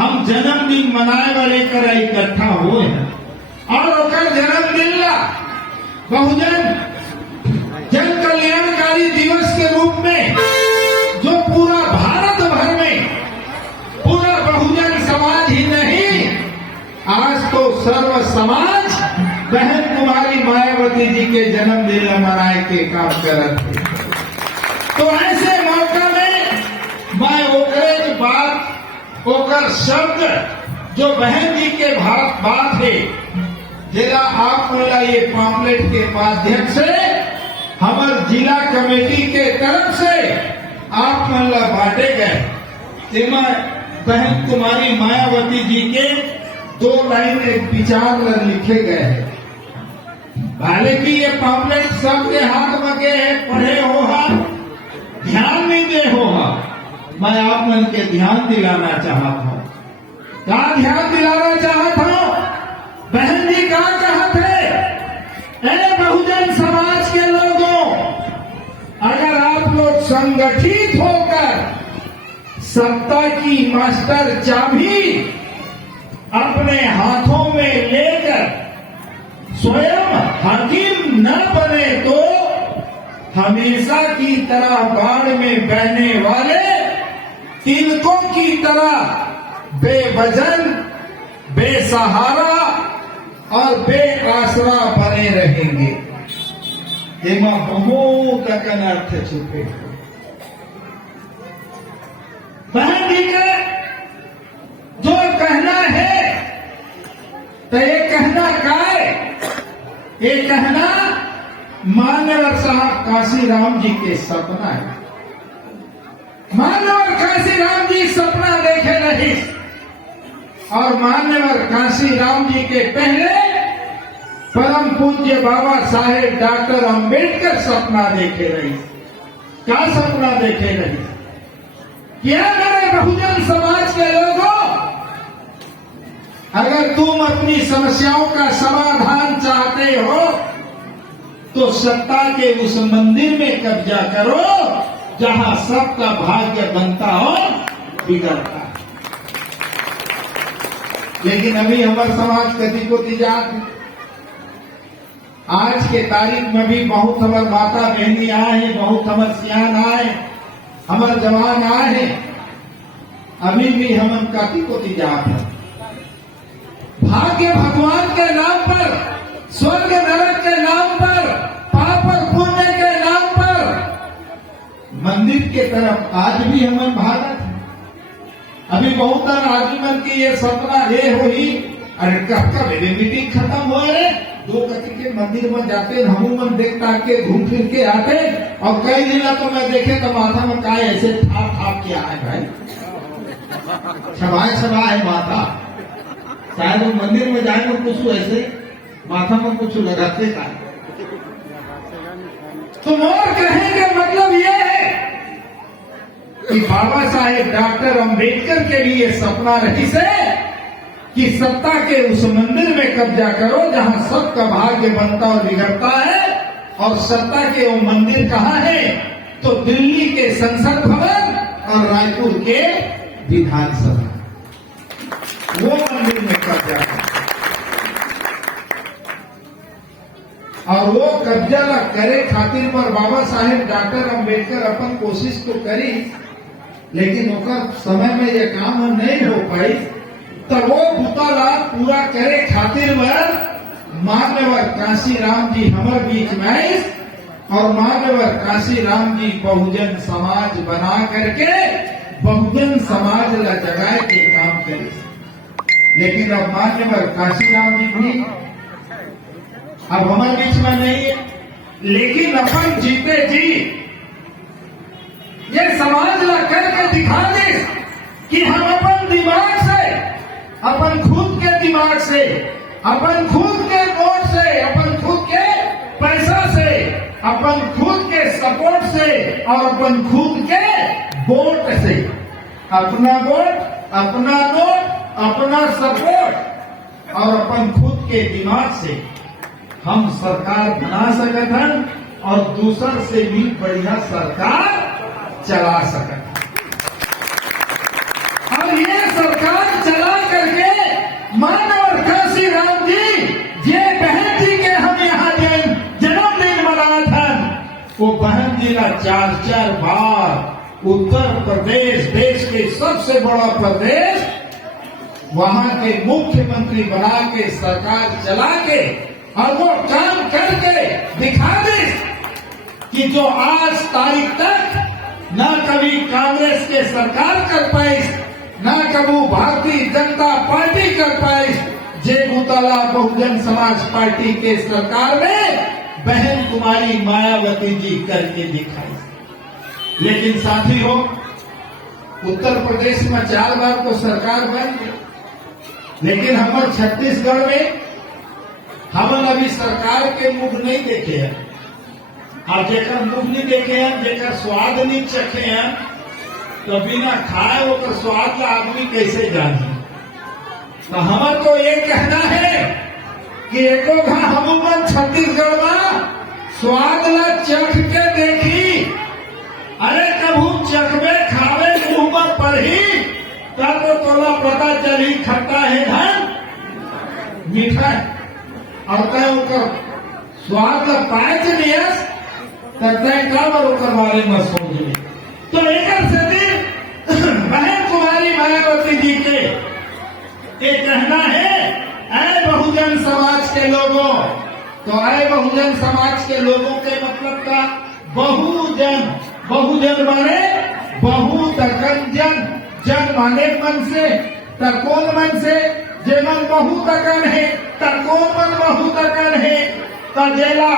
हम जन्मदिन मनाए वाले कर इकट्ठा हुए हैं और ओकर जन्मदिन ला बहुजन जन कल्याणकारी दिवस के रूप में जो पूरा भारत भर में पूरा बहुजन समाज ही नहीं, आज तो सर्व समाज बहन कुमारी मायावती जी के जन्मदिन मनाए के काम करत थे। तो ऐसे मौका में मैं ओकरे बात ओकर शब्द जो बहन जी के बात है जरा आप बोला ये पॉम्पलेट के माध्यम से हमारे जिला कमेटी के तरफ से आप मतलब बांटे गए। इसमें बहन कुमारी मायावती जी के 2 लाइन एक विचार लिखे गए हैं। हालांकि ये पॉम्पलेट सबके हाथ में के है, पढ़े हो ध्यान नहीं दे हो। मैं आप मन के ध्यान दिलाना चाहता हूँ। क्या ध्यान दिलाना चाहता हूँ? बहन जी क्या चाहते हैं? बहुजन समाज के लोगों, अगर आप लोग संगठित होकर सत्ता की मास्टर चाबी अपने हाथों में लेकर स्वयं हाकिम न बने तो हमेशा की तरह बाढ़ में बहने वाले तिनकों की तरह बेवजन, बेसहारा और बेआसरा बने रहेंगे। एमा बहुत अर्थ छुपे। बहन जी के जो कहना है तो ये कहना का है? ये कहना मान्यवर साहब काशीराम जी के सपना है। मान्यवर काशीराम जी सपना देखे नहीं और मान्यवर काशीराम जी के पहले परम पूज्य बाबा साहेब डॉक्टर अंबेडकर सपना देखे रही। क्या सपना देखे रही? क्या मेरे बहुजन समाज के लोगों, अगर तुम अपनी समस्याओं का समाधान चाहते हो तो सत्ता के उस मंदिर में कब्जा करो जहां सबका भाग्य बनता हो बिगड़ता है। लेकिन अभी हमारे समाज कभी को तिजात, आज के तारीख में भी बहुत हमारे माता बहनी आए हैं, बहुत हमारे सियान आए, हमारे जवान आए हैं, अभी भी हम कति को तिजात है। भाग्य भगवान के नाम पर, स्वर्ग नरक के नाम पर, पाप और पुण्य के नाम पर मंदिर के तरफ आज भी हम भागत है। अभी बहुत आदमी मन की ये सपना ये हुई, अरे कब मेरी मीटिंग खत्म हो रहे 2 कति के मंदिर में जाते, हम मन देखता के घूम फिर के आते और कई दिन तो मैं देखे तो माथा में काय ऐसे थाप के आए भाई, छबा है माथा। शायद वो मंदिर में जाएंगे कुछ ऐसे माथा में कुछ लगाते का। तो और कहेंगे मतलब ये है कि बाबा साहेब डॉक्टर अंबेडकर के लिए सपना रही से कि सत्ता के उस मंदिर में कब्जा करो जहां सबका भाग्य बनता और बिगड़ता है। और सत्ता के वो मंदिर कहाँ है? तो दिल्ली के संसद भवन और रायपुर के विधानसभा, वो मंदिर में कब्जा है। और वो कब्जा ला करे खातिर पर बाबा साहेब डॉक्टर अंबेडकर अपन कोशिश तो करी, लेकिन ओकर समय में ये काम नहीं हो पाई। तो वो भूताला पूरा करे खातिर पर मान्यवर काशीराम जी हमारे बीच में आए और मान्यवर काशीराम जी बहुजन समाज बना करके बहुजन समाज ला जगाए के काम करे। लेकिन अब मान्यवर काशीराम जी भी अब हमारे बीच में नहीं है, लेकिन अपन जीते जी ये समाज ला करके दिखा दे कि हम अपन दिमाग से, अपन खुद के दिमाग से, अपन खुद के वोट से, अपन खुद के पैसा से, अपन खुद के सपोर्ट से और अपन खुद के वोट से, अपना वोट, अपना नोट, अपना सपोर्ट और अपन खुद के दिमाग से हम सरकार बना सकते हैं और दूसर से भी बढ़िया सरकार चला सकते हैं। और ये सरकार वो बहन जी ना 4-4 बार उत्तर प्रदेश देश के सबसे बड़ा प्रदेश वहां के मुख्यमंत्री बना के सरकार चला के और वो काम करके दिखा दे कि जो आज तारीख तक न कभी कांग्रेस के सरकार कर पाई, न कभी भारतीय जनता पार्टी कर पाई, जे मुतला बहुजन समाज पार्टी के सरकार में बहन कुमारी मायावती जी करके दिखाई। लेकिन साथी हो, उत्तर प्रदेश में 4 बार तो सरकार बन गई, लेकिन हमारे छत्तीसगढ़ में हम अभी सरकार के मुख नहीं देखे हैं। और जेकर मुख नहीं देखे हैं, जेकर स्वाद नहीं चखे हैं, तो बिना खाए वो तो स्वाद का आदमी कैसे जाने। तो हमारा तो ये कहना है कि एको घा हम छत्तीसगढ़ में स्वाद ला चख के देखी, अरे कभू चखबे खावे मुंह पर ही तब तो तोला पता चली खट्टा है धन मीठा है। और तय स्वाद ला पाए नियस तय का बारे में सोच ली। तो एक बहन कुमारी मायावती जी के ये कहना है, ऐ बहुजन समाज के लोगों, तो ऐ बहुजन समाज के लोगों के मतलब का बहुजन, बहुजन माने बहुतकन जन, जन माने मन से, तकोन मन से, जे मन बहुतकन है, तकोन मन बहुतकन है, तजेला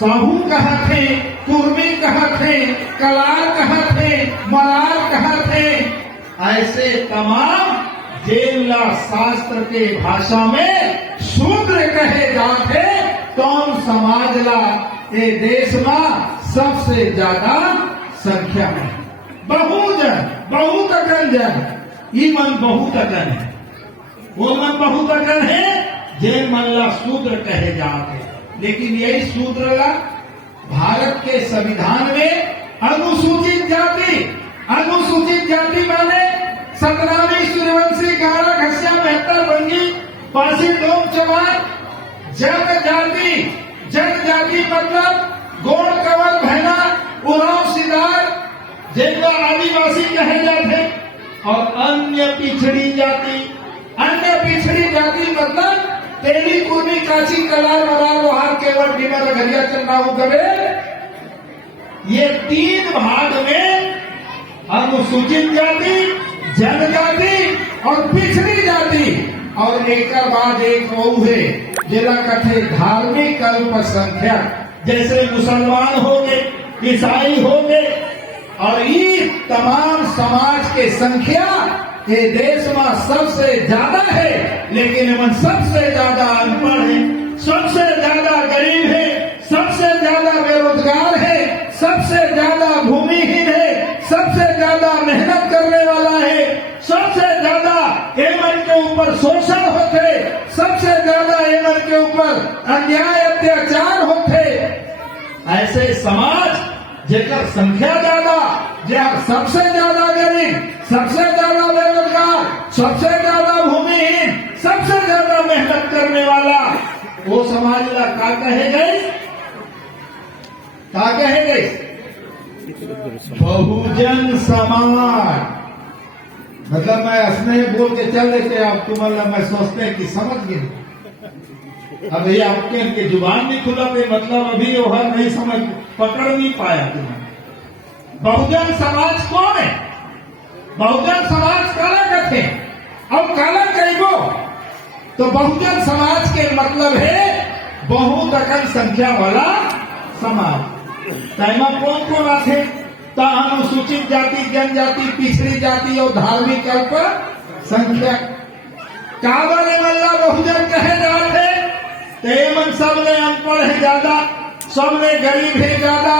साहू कहत है, कुर्मी कहत है, कलार कहत है, मलार कहत है, ऐसे तमाम जेला शास्त्र के भाषा में शूद्र कहे जाते, कौन समाज ला ये देश में सबसे ज्यादा संख्या में बहुजन, बहुतकन जन, ये मन बहुतकन है, वो मन बहुतकन है जे मन ला शूद्र कहे जाते। लेकिन यही शूद्र ला भारत के संविधान में अनुसूचित जाति, अनुसूचित जाति माने 17वीं सूर्यवंशी 11 घसिया 72 बंगी 85 डोम चमार जनजाति, जनजाति मतलब गोड़ कवर भैना उराव सिदार जिनको आदिवासी कहे जाते। और अन्य पिछड़ी जाति, अन्य पिछड़ी जाति मतलब तेली कुर्मी काची कलार मरार लोहार केवल डिमर घरिया चंदाऊ करे। ये 3 भाग में अनुसूचित जाति, जनजाति और पिछड़ी जाति, और एक बाद एक वो है जिला कथे धार्मिक अल्पसंख्यक, जैसे मुसलमान हो गए, ईसाई हो गए, और ये तमाम समाज के संख्या ये देश में सबसे ज्यादा है। लेकिन मन सबसे ज्यादा अनपढ़ है, सबसे ज्यादा गरीब है, सबसे ज्यादा बेरोजगार है, सबसे ज्यादा भूमिहीन है, सबसे ज्यादा मेहनत करने वाला है, सबसे ज्यादा एमन के ऊपर शोषण होते, सबसे ज्यादा एमन के ऊपर अन्याय अत्याचार होते। ऐसे समाज जेकर संख्या ज्यादा, जहाँ सबसे ज्यादा गरीब, सबसे ज्यादा बेरोजगार, सबसे ज्यादा भूमिहीन, सबसे ज्यादा मेहनत करने वाला, वो समाज ला का कहे गए, का कहे गए बहुजन समाज। मतलब मैं स्नेह बोल के चल देते आप तुम्हारा, मैं सोचते हैं कि समझ गए। अभी आपके जुबान नहीं खुला पे मतलब अभी वो हर नहीं समझ पकड़ नहीं पाया तुम्हारा। बहुजन समाज कौन है? बहुजन समाज काला कहते हैं। अब काला कहो तो बहुजन समाज के मतलब है बहुतकन संख्या वाला समाज। ताइमा कौन कौन आते? ता अनुसूचित जाति, जनजाति, पिछड़ी जाति और धार्मिक अल्पसंख्यक। काबले मल्ला बहुजन कहे जाते, मन सबने अनपढ़ है ज्यादा, सबने गरीब है ज्यादा,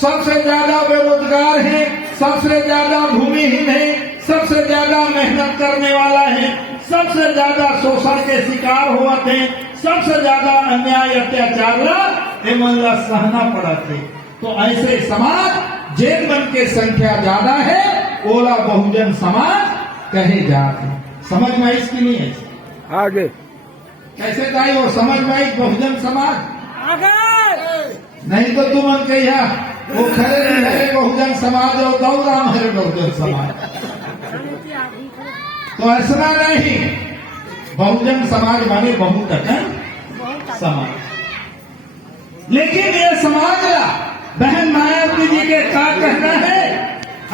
सबसे ज्यादा बेरोजगार है, सबसे ज्यादा भूमिहीन है, सबसे ज्यादा मेहनत करने वाला है, सबसे ज्यादा शोषण के शिकार हुआ थे, सबसे ज्यादा अन्याय अत्याचार ला सहना पड़ा थे। तो ऐसे समाज जेन मन के संख्या ज्यादा है ओला बहुजन समाज कहे जाते। समझ में आई इसकी नहीं है? आगे कैसे जाए वो समझ में आई बहुजन समाज? आगे नहीं तो तुम कहिया वो खड़े रहे बहुजन समाज और दौरा हमारे बहुजन समाज। तो ऐसा नहीं, बहुजन समाज माने बहुत समाज। लेकिन ये समाज बहन मायावती जी के क्या कहना है,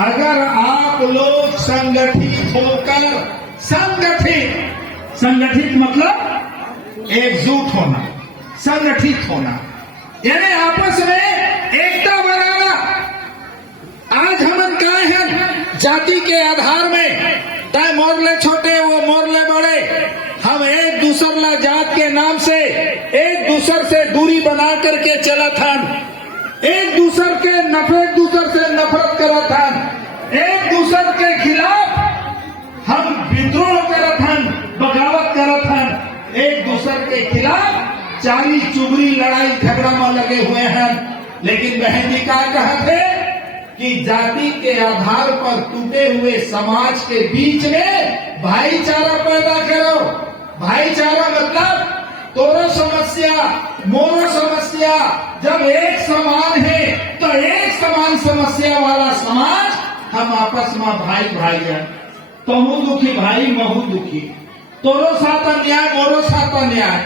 अगर आप लोग संगठित होकर, संगठित मतलब एकजुट होना, संगठित होना यानी आपस में एकता बनाना। आज हम क्या है, जाति के आधार में तय मोरले छोटे वो मोरले बड़े, हम एक दूसरा जात के नाम से एक दूसर से दूरी बना करके चला था, एक दूसर के दूसर से नफरत करा था, एक दूसर के खिलाफ हम विद्रोह करा था, बगावत करा था, एक दूसर के खिलाफ चाली चुगरी लड़ाई झगड़ा में लगे हुए हैं। लेकिन बहन जी क्या कहते कि जाति के आधार पर टूटे हुए समाज के बीच में भाईचारा पैदा करो। भाईचारा मतलब तोरो समस्या मोरो समस्या, जब एक समान है तो एक समान समस्या वाला समाज, हम आपस में भाई भाई है। तहु दुखी भाई महू दुखी, तोरो साथ न्याय मोरो साथ न्याय,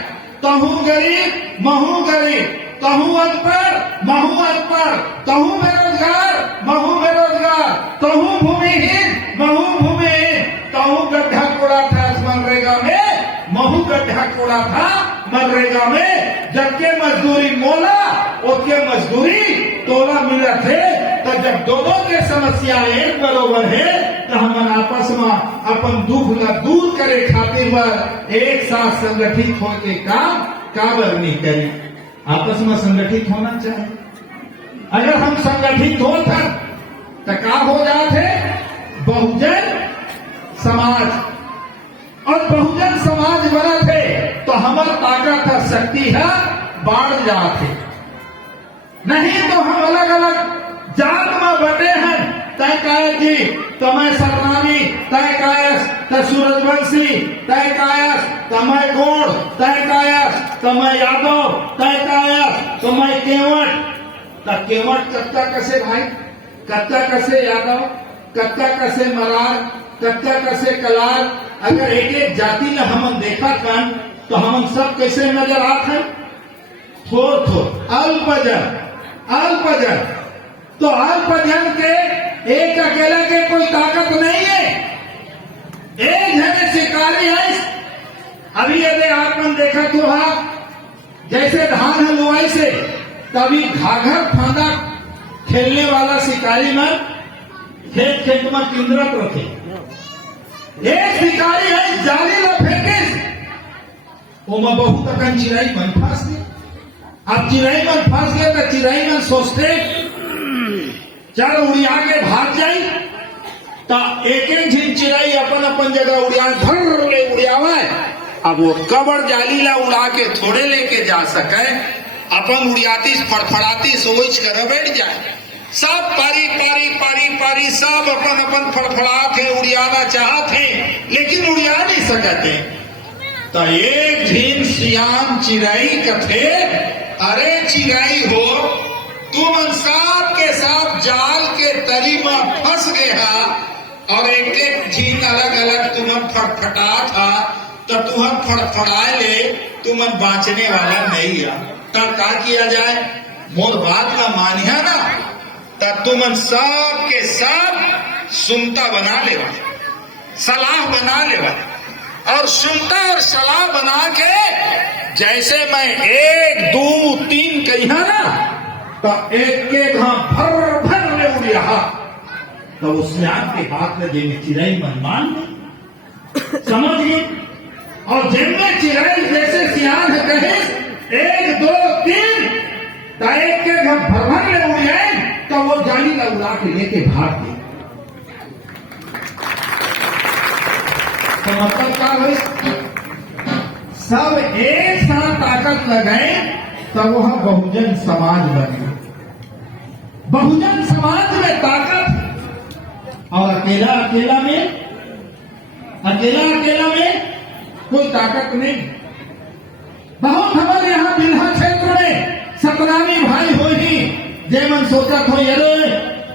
तहु गरीब महू गरीब, तहु अनपढ़ महू अनपढ़, तहु बेरोजगार महू बेरोजगार, तहु भूमिहीन महू भूमिहीन, तहु गड्ढा कोड़ा था मनरेगा में महू गड्ढा कोड़ा था मनरेगा में, जबकि मजदूरी मोला उसके मजदूरी तोला मिला थे। तो जब दोनों के समस्या एक बरोबर है तो हम आपस में अपन दुख न दूर करे खातिर पर एक साथ संगठित होके काम काबर नहीं करें। आपस में संगठित होना चाहिए। अगर हम संगठित होते तो क्या हो जाते, बहुजन समाज, और बहुजन समाज बना थे तो हमारी ताकत और शक्ति है बढ़ जाते। नहीं तो हम अलग अलग जात में बटे हैं, तय कायस जी तमय सरनामी, तय कायस त सूरजवंशी, तय कायस तमय गौड़, तय कायस तमय यादव, तय कायस तमय केवट। त केवट कत्ता कसे भाई, कत्ता कसे यादव, कत्ता कसे मरार, कत्ता कसे कलार। अगर एक एक जाति ने हम देखा कान तो हम सब कैसे नजर आते, थोड़ थोड़ अल्पजन। तो अल्पजन के एक अकेला के कोई ताकत नहीं है, एक जने शिकारी है। अभी यदि आपने देखा तो जैसे धान हलवाई से तभी घाघर फांदा खेलने वाला शिकारी में खेत खेत में केंद्रत रखे। एक शिकारी है जाली ला फेंके, वो में बहुत अकन चिराई मन फांस गए। अब चिराई मन फांस गए तो चिराई मन सोचते चल उड़िया के भाग जाई, तो एक एक झिन चिराई अपन अपन जगह उड़िया धर ले उड़ियावा। अब वो कबर जाली ला उड़ा के थोड़े लेके जा सके, अपन उड़ियाती फड़फड़ाती सोच कर बैठ जाए। सब पारी पारी पारी पारी सब अपन अपन फड़फड़ाते हैं, उड़ियाना चाहते हैं लेकिन उड़िया नहीं सकते। तो एक झीन सियाम चिराई कथे, अरे चिराई हो तुम सांप के साथ जाल के तरी में फंस गया और एक एक झीन अलग अलग तुम फटफटा था, तो तुम फड़फड़ाए ले, तुम बांचने वाला नहीं है। तब क्या किया जाए, मोर बात का मानिया ना, तब तुम सब के सब सुनता बना लेवा, सलाह बना लेवा, और सुनता और सलाह बना के जैसे मैं 1 2 3 कहिया ना, तो एक के भर भर ले उड़िया, तो उसने आपके हाथ में देने चिराई मनमान समझ गई। और जिनमें चिराई जैसे सियान है कहे 1 2 3, तो एक के भर भर ले उड़िया, तो वो जाली ला उड़ा के लेके भाग गए। तो मतलब क्या है, सब एक साथ ताकत लगाए तो वह बहुजन समाज बने। बहुजन समाज में ताकत, और अकेला अकेला में कोई ताकत नहीं। बहुत हमारे यहाँ बिल्हा क्षेत्र में सतनामी भाई हो ही जे मन सोचत हो अरे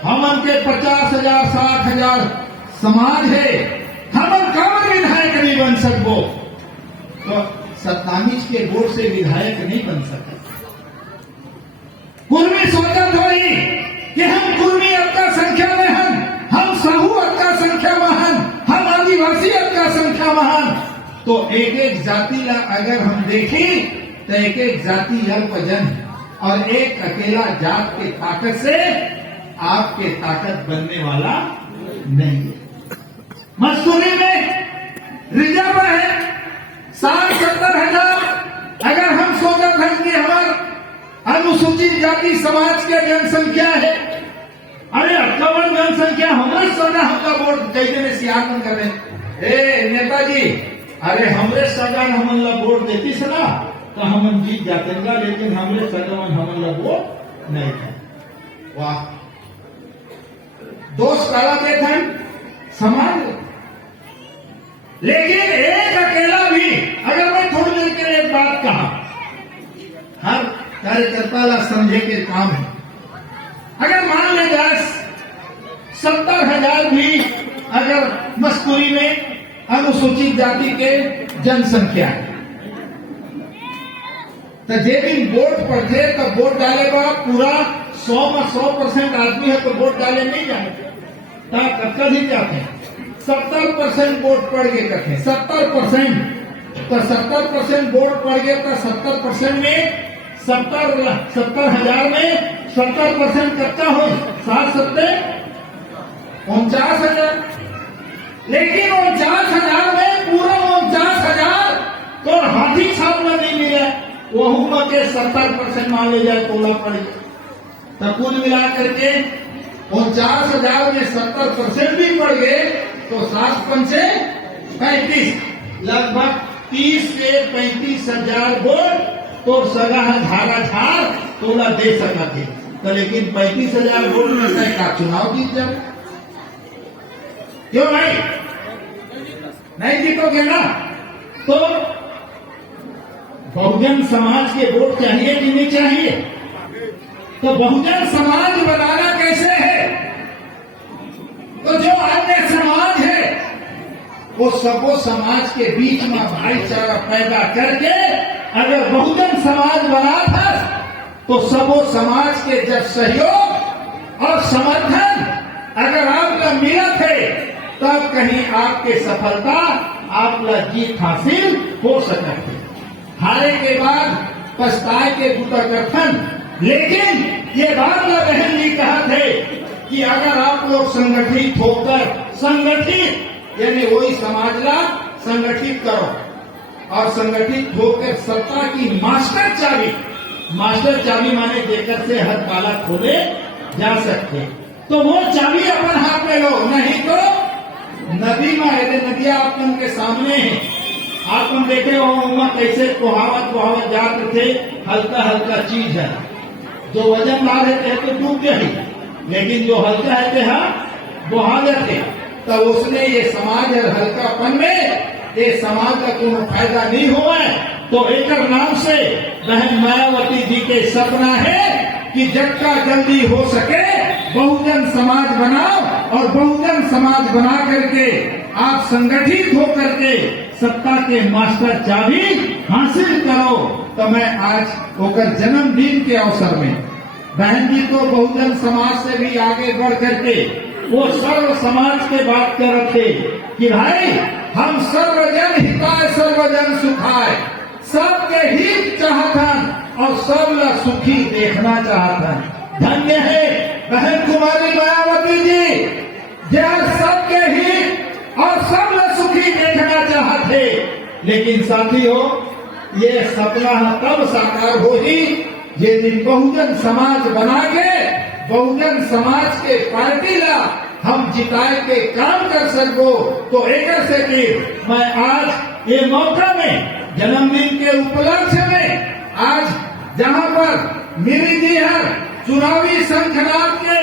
हमन के 50,000 60,000 समाज है, हमन कामन विधायक नहीं बन सकबो, तो सतनामी के वोट से विधायक नहीं बन सके। कुर्मी सोचत हो ही कि हम कुर्मी अक्का संख्या में हम साहू अक्का संख्या में हम आदिवासी अक्का संख्या में, तो एक एक जाति ला अगर हम देखें तो एक एक जाति अल्पजन है और एक अकेला जात के ताकत से आपके ताकत बनने वाला नहीं है। मसूरी में रिजर्व है 60-70 हजार। अगर हम सोचते हैं कि हमारे अनुसूचित जाति समाज के जनसंख्या है, अरे अक्कावन जनसंख्या हमारे सगा हमका वोट कैसे में सियासन कर रहे ए नेताजी, अरे हमरे सगा हमन ला वोट देती सना तो हम जीत जाते, लेकिन हमरे सगा हमन ला वोट नहीं था। वाह, दोस्त काला देते समाज, लेकिन एक अकेला भी, अगर मैं थोड़ी देर के लिए एक बात कहा, हर कार्यकर्ता ला समझे के काम है। अगर मान ले 70 हजार भी अगर मस्तूरी में अनुसूचित जाति के जनसंख्या है, तो जे दिन वोट पड़ते तब वोट डालेगा पूरा 100% आदमी है तो वोट डाले नहीं जाते, कब ही जाते हैं 70% वोट पड़ गए कथे 70%, तो 70% वोट पड़ गए तो 70% में 70,000 में 70% कच्चा हो 7-7-49,000, लेकिन 49,000 में पूरा 49,000 तो हाथी छाप में नहीं मिला, वहू में के 70% मान ले जाए तोला पड़े, तो कुल मिला करके 49,000 में 70% भी पड़ गए तो 7-5-35, लगभग 30 से 35,000 वोट तो सगा धारा झार तोला दे सका थे, तो लेकिन 35,000 वोट में तय का चुनाव जीत जाए, क्यों नहीं जीतोगे ना। तो बहुजन समाज के वोट चाहिए कि नहीं चाहिए, तो बहुजन समाज बनाना कैसे है, तो जो अन्य समाज है वो सबो समाज के बीच में भाईचारा पैदा करके अगर बहुजन समाज बना था तो सबो समाज के जब सहयोग और समर्थन अगर आपका मिला थे तब कहीं आपके सफलता आपका जीत हासिल हो सकते। हारे के बाद पछताए के दूता कथन, लेकिन ये बात में बहन जी कहा थे कि अगर आप लोग संगठित होकर संगठित यानी वही समाज ला संगठित करो और संगठित होकर सत्ता की मास्टर चाबी माने देकर से हर ताला खोले जा सकते, तो वो चाबी अपन हाथ में लो, नहीं तो नदी में यदि नदियां अपन के सामने है, आप हम देखे हो कैसे कुहावत जाते थे, हल्का हल्का चीज है, जो वजनदार रहते हैं तो डूब गए, लेकिन जो हल्का है बहा जाते, तो उसने ये समाज और हल्कापन में ये समाज का कोई फायदा नहीं हुआ है। तो एक नाम से बहन मायावती जी के सपना है कि जब जल्दी हो सके बहुजन समाज बनाओ और बहुजन समाज बना करके आप संगठित हो करके सत्ता के मास्टर चाबी हासिल करो। तो मैं आज होकर जन्मदिन के अवसर में बहन जी को बहुजन समाज से भी आगे बढ़ करके वो सर्व समाज के बात कर रहे थे कि भाई हम सर्वजन हिताय सर्वजन सुखाय, सबके हित चाहतन और सब ला सुखी देखना चाहतन। धन्य है बहन कुमारी मायावती जी जो सबके हित और सब ला सुखी देखना चाहते, लेकिन साथियों ये सपना तब साकार हो ही ये दिन बहुजन समाज बना के बहुजन समाज के पार्टी ला हम जिताए के काम कर सको। तो एक से कि मैं आज ये मौका में जन्मदिन के उपलक्ष्य में आज जहां पर मेरी जी है चुनावी संखनाद के